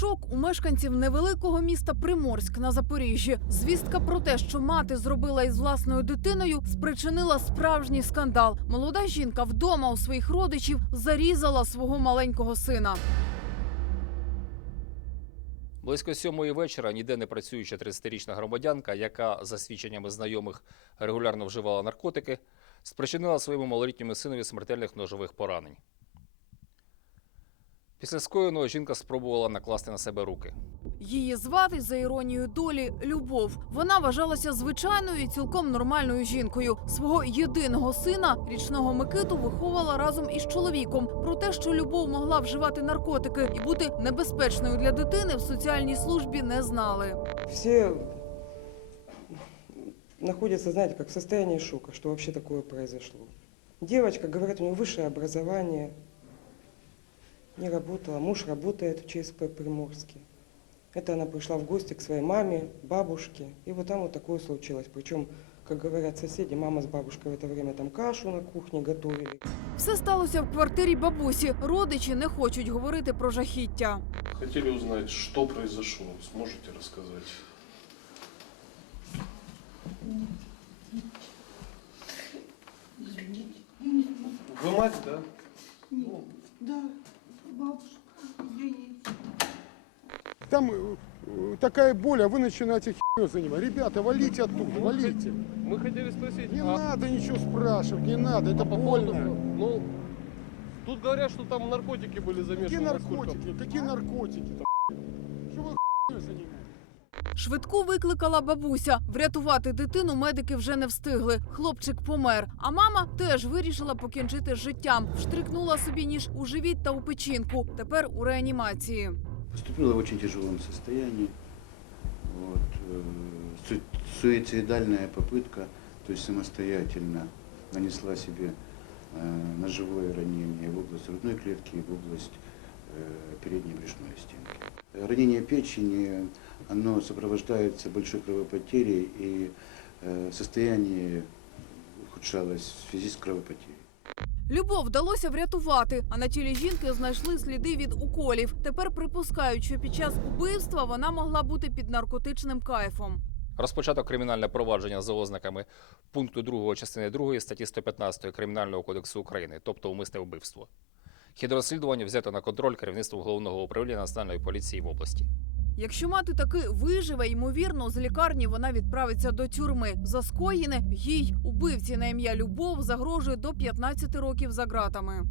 Шок у мешканців невеликого міста Приморськ на Запоріжжі. Звістка про те, що мати зробила із власною дитиною, спричинила справжній скандал. Молода жінка вдома у своїх родичів зарізала свого маленького сина. Близько сьомої вечора ніде не працююча 30-річна громадянка, яка, за свідченнями знайомих, регулярно вживала наркотики, спричинила своєму малолітньому синові смертельних ножових поранень. Після скоєного жінка спробувала накласти на себе руки. Її звати за іронією долі Любов. Вона вважалася звичайною і цілком нормальною жінкою. Свого єдиного сина, річного Микиту, виховувала разом із чоловіком. Про те, що Любов могла вживати наркотики і бути небезпечною для дитини, в соціальній службі не знали. Все находятся, знаете, как в состоянии шока, что вообще такое произошло. Девочка, говорят, у нее высшее образование, не работала, муж работает в ЧСП Приморске. Это она пришла в гости к своей маме, бабушке, и вот там вот такое случилось. Причем, как говорят соседи, мама с бабушкой в это время там кашу на кухне готовили. Все сталося в квартирі бабусі. Родичі не хочуть говорити про жахіття. Хотели узнать, что произошло. Сможете рассказать? Вы мать, да? Да, Там э, э, такая боль, а вы начинаете херню занимать. Ребята, валите оттуда, валите. Мы хотели спросить, Не а- надо ничего спрашивать, не надо, это а по поводу- больно. ну, тут говорят, что там наркотики были замешаны. Какие насколько- наркотики? Какие наркотики-то? Что вы хуйней занимаетесь? Швидку викликала бабуся. Врятувати дитину медики вже не встигли. Хлопчик помер. А мама теж вирішила покінчити з життям. Вштрикнула собі ніж у живіт та у печінку. Тепер у реанімації. Поступила в очень тяжелом состоянии. Вот, э, су- суицидальная попытка, то есть самостоятельно нанесла себе э, ножевое ранение в область грудной клетки и в область э, передней брюшной стенки. Ранение печени, оно сопровождается большой кровопотерей и состояние ухудшалось в связи с кровопотерей. Любов вдалося врятувати, а на тілі жінки знайшли сліди від уколів. Тепер припускають, що під час убивства вона могла бути під наркотичним кайфом. Розпочато кримінальне провадження за ознаками пункту 2 частини 2 статті 115 Кримінального кодексу України, тобто умисне вбивство. Хід розслідування взято на контроль керівництвом головного управління національної поліції в області. Якщо мати таки виживе, ймовірно, з лікарні вона відправиться до тюрми. За скоєне їй убивці на ім'я Любов загрожує до 15 років за ґратами.